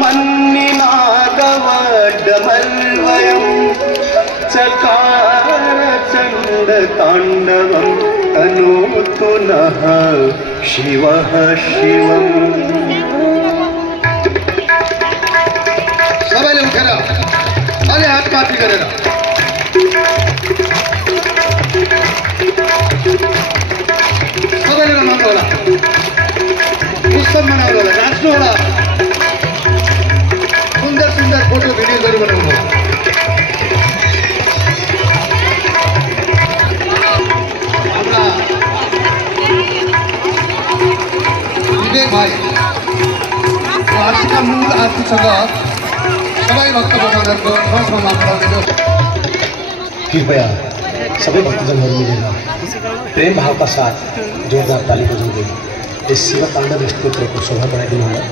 मन्निनादवड्डमल्वयं चकार चण्डताण्डवं तनोतु नः शिवः शिवम्। सबै उठेर अलि हात माथि गरेर सबैले रमाउनु होला, उत्सव मनाउनु होला, नाच्नु होला, सुन्दर सुन्दर फोटो भिडियोहरू बनाउनु होला। हाम्रा विवेक भाइ आजका मूल आफूसँग सबै भक्तजनहरूको ठाउँमा मात्र कृपया सबै भक्तजनहरू मिलेर प्रेम भावका साथ जोरदार ताली बजाउँदै यस शिव ताण्डव स्तोत्रको शोभा बढाइदिनु होला।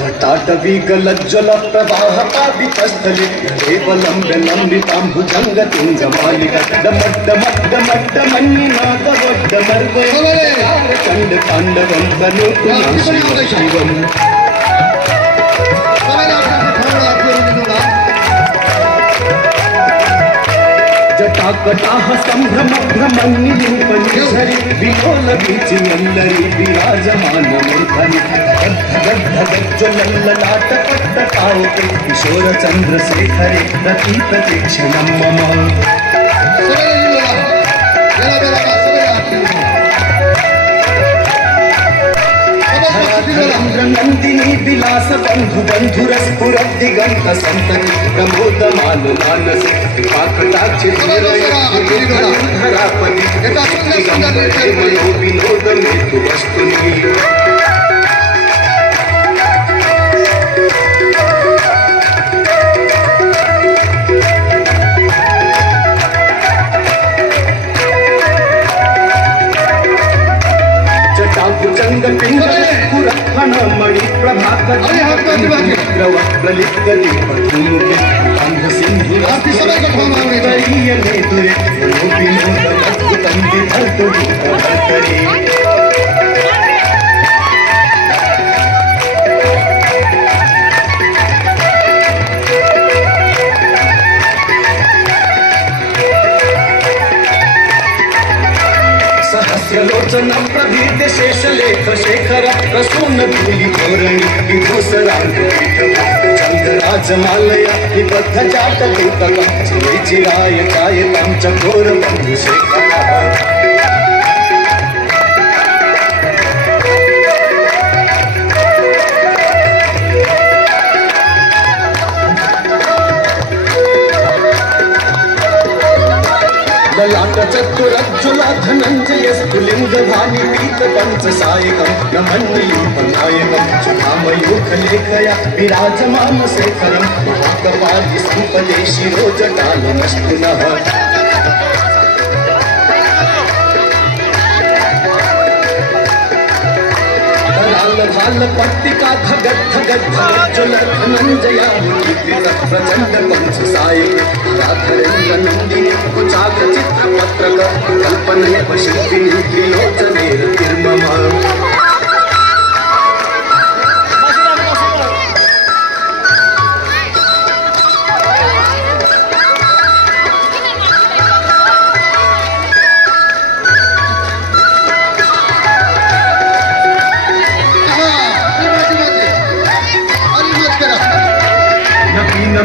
जटाटवी गलज्ज्वल प्रवाह पावितस्थले देवलम्ब्य लम्बितां भुजङ्गतुङ्गमालिका डमड्डमड्डमड्डमन्निनादवड्डमर्वयं चण्डताण्डवं तनोतु नः शिवः शिवम्। जटाकटाः सम्भ्रमभ्रमन्निलिम्पनिधरि विलोलवीचिमल्लरि विराजमानमूर्धनि गद्गद्गज्ज्वलल्ललाटपट्टपावके किशोरचन्द्रशेखरे प्रतीप्रतीक्षणं मम। नंदिनी विलास बंधु बंधुरस्फुरद्दिगंत संतति प्रमोदमान मानसे कृपाकटाक्ष धरापति मनो विनोद मृत्यु वस्तुनि। मणि प्रभाकर सहस्रलोचन प्रभीत शेषलेख शेखर प्रसून धूलि धोरणि चंद्रराजमालया निबद्ध जाटकूतकं चिराय चायतं चकोर बन्धुशेखरः। ललाट चतुरज्ज्वला धनञ्जय स्फुलिङ्गभानि पीतपञ्चसायकं नमन्निलिम्पनायकं सुधामयूखलेखया विराजमानशेखरं महाकपालि सम्पदे शिरोजटालमस्तु नः। भाल पट्टिका धगत धगत धगज्ज्वल धनञ्जया प्रचण्ड पंचसायक राधरेन्द्र नन्दिनी कुचाग्र चित्रपत्रक कल्पनय शिल्पिनी त्रिलोचने निर्ममा।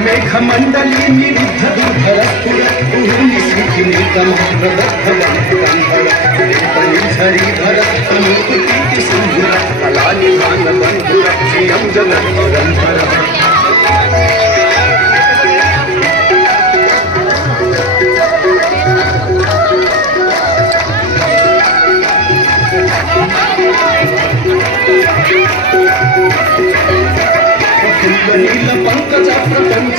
मेघमण्डली निरुद्ध दुर्धरस्फुरद्भुनि स्मृतिनितमहृदग्धवान्धर तनूति सिन्धुर कलानि भानबन्धुर श्रियं जगद्गन्धरः। नील पंकज प्रपंच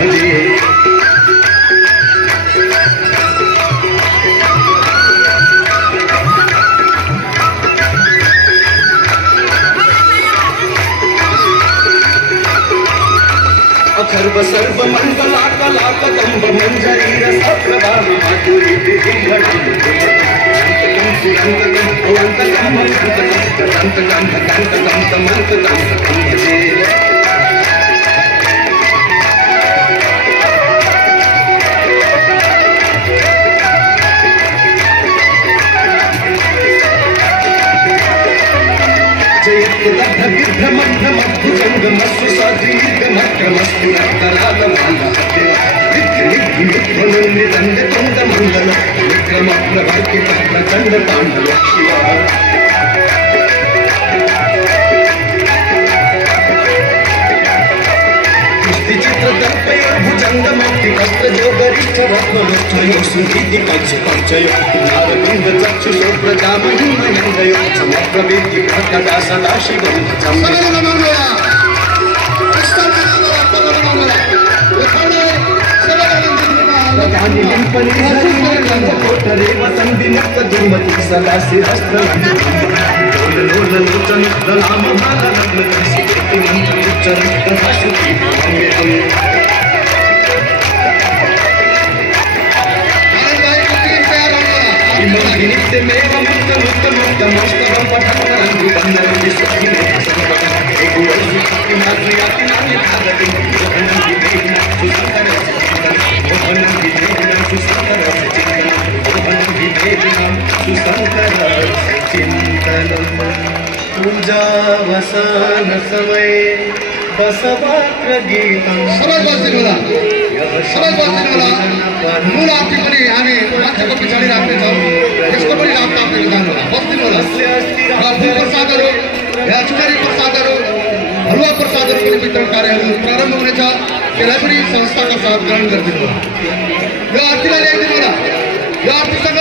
भजे। अथर्व सर्व मंगला कला कंब मंजरी रसप्रभाव माधुरी भ्रमभ्रमभुजंगमस्तु सदीर्घमक्रमस्तु रक्तरागमालहत्यवादण्डतुण्डमण्डल विक्रमप्रवर्तितप्रचण्ड पाण्डव शिवा भुजंगमक्ति वस्त्रजो गरिष्ठ रत्नलोष्ठयो सुधीति पंचयो नारबिंद चक्षुषो प्रजामहिमयन्दयो समप्रवेद्य प्रकटा सदा शिवं सदा शिरस्त्र पूजा वसन समय बसवाक्र गीतम मूल आरती पनि हामी मान्छेको पछाडि राख्नेछौँ यसको पनि लाभ प्राप्त गर्नुहोला बस्दिनु होला प्रसादहरू यहाँ चुनारी प्रसादहरू हलुवा प्रसादहरू पनि वितरण कार्यहरू प्रारम्भ हुनेछ त्यसलाई पनि संस्थाका साथ ग्रहण गरिदिनु होला यो आरतीलाई ल्याइदिनु होला यो आरतीसँग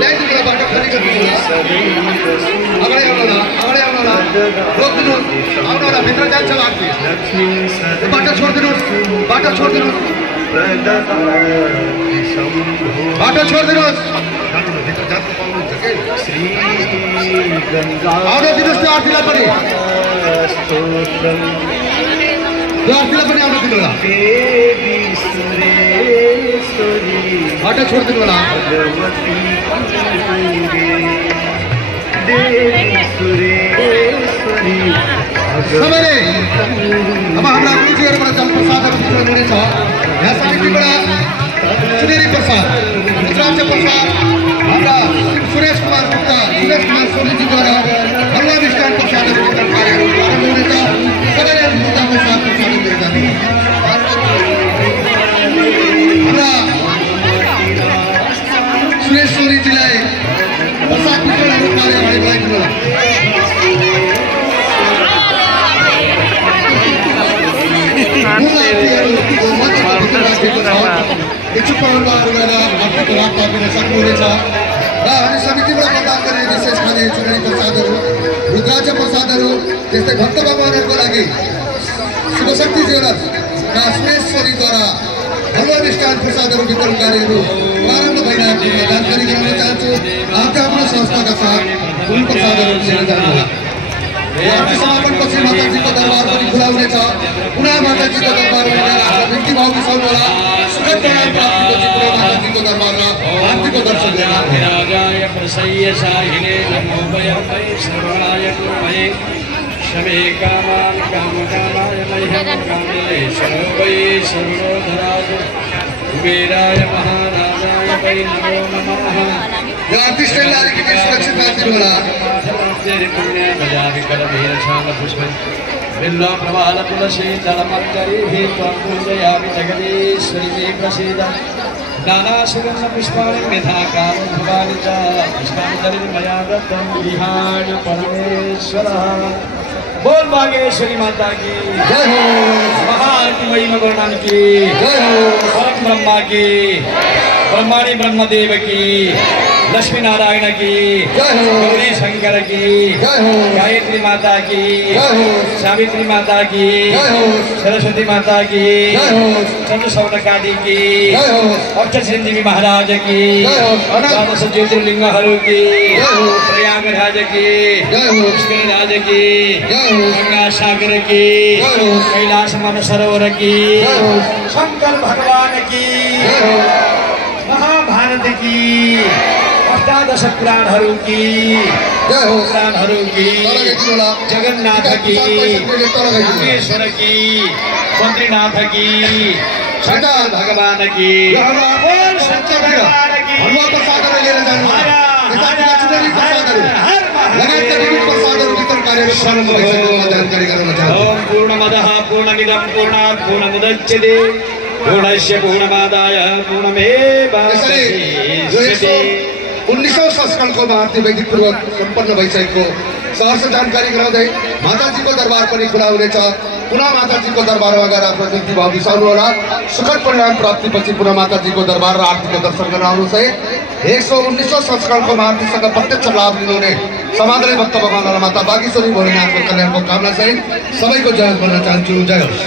ल्याइदिनु होला बाटो खाली गरिदिनु होला अगाडि आउनु होला रोक्दिनु आउनु होला भित्र जान्छ आरती बाटो छोडिदिनुहोस् बाटो छोडिदिनुहोस् बाटो छोडिदिनुहोस् आउन दिनुहोस् त्यो आरतीलाई पनि आउन दिनु होला बाटो छोडिदिनु होला सबैले अब हाम्रा गुरुजीहरूबाट जलप्रसादहरू वितरण हुनेछ यहाँ समितिबाट सुनेरी प्रसाद रुद्राक्ष प्रसाद हाम्रा सुरेश कुमार गुप्ता सुरेश कुमार सोनीजीद्वारा हलुवा मिष्टान प्रसादहरू वितरण कार्यहरू प्रारम्भ हुनेछ सबैले मुद्दाको साथ प्रसाद दिएर जाने हाम्रा सुरेश सोनीजीलाई प्रसाद वितरणहरू कार्य अगाडि बढाइदिनु होला इच्छुक पाहुनाहरू गएर आफूको लाभ प्राप्त सक्नुहुनेछ र हामी समितिबाट प्रदान गर्ने विशेष खाने चुनावी प्रसादहरू रुद्राक्ष प्रसादहरू त्यस्तै भक्त भगवानहरूको लागि शिवशक्ति ज्वेलर्सका सुरेश्वरीद्वारा हलुवा मिष्टान प्रसादहरू वितरण कार्यहरू प्रारम्भ भइरहेको जानकारी गराउन चाहन्छु आफ्नो संस्थाका साथ फुल प्रसादहरू लिएर जानुहोला आरती समापनपछि माताजीको दरबार पनि खुला हुनेछ पुनः माताजीको दरबारमा आफ्नो बिन्ती भाव बिसाउनु होला सुखद परिणाम प्राप्तिपछि पुनः माताजीको दरबारमा आरतीको दर्शन शमे कामान कामकामाय मह्यं कामये सर्वै सर्वोधराय कुबेराय महाराजाय वै नमो नमः यो आरती स्टाइल अलिकति सुरक्षित राखिदिनु होला बिल्वा प्रवाल तुलसी जलमत्करी त्वं पूजयामि जगदीश्वरी मे प्रसीद नाना सुगन्ध पुष्पाणि मेधा कालो भवानि च पुष्पाञ्जलिं मया दत्तं विहाय परमेश्वरः बोल बागेश्वरी माता की जय हो महान महिमा गुरुनाम की जय हो परम ब्रह्मा की ब्रह्माणी ब्रह्मदेव की लक्ष्मी नारायण की जय हो। गौरी शंकर की जय हो। गायत्री माता की जय हो। सावित्री माता की जय हो। सरस्वती माता की जय हो। चंद्र सौनकादि की जय हो। अक्षर चिरंजीवी महाराज की जय हो। द्वादश ज्योतिर्लिंगहरू की जय हो। प्रयागराज की जय हो। पुष्करराज की जय हो। गंगा सागर की जय हो। कैलाश मानसरोवर की जय हो। शंकर भगवान की जय हो। महाभारत की अष्टादश पुराणहरू की जय हो। पुराणहरू की जगन्नाथ की रामेश्वर की बद्रीनाथ की शंकर भगवान की बोल शंकर भगवान की हलवा प्रसादहरू लिएर जानु यतातिर चुनरी प्रसादहरू लगायतका विविध प्रसादहरू वितरण कार्यहरू प्रारम्भ भइसकेको जानकारी गराउन चाहन्छु। ओम पूर्णमदः पूर्णमिदं पूर्णात् पूर्णमुदच्यते पूर्णस्य पूर्णमादाय यसरी यो पूर्णमेवावशिष्यते 19औं संस्करणको महाआरती वैदिकपूर्वक सम्पन्न भइसकेको सहर्ष जानकारी गराउँदै माताजीको दरबार पनि खुला हुनेछ। पुनः माताजीको दरबारमा गएर आफ्नो निम्ति भाव बिसाउनुहोला। सुखद परिणाम प्राप्तिपछि पुनः माताजीको दरबार र आरतीको दर्शन गर्न आउनुहोस् है। 119औं संस्करणको महाआरतीसँग प्रत्यक्ष लाभ लिनुहुने समाधानी भक्त भगवान माता बागेश्वरी भोलेनाथको कल्याणको कामना सहित सबैको जय भन्न चाहन्छु। जय होस्।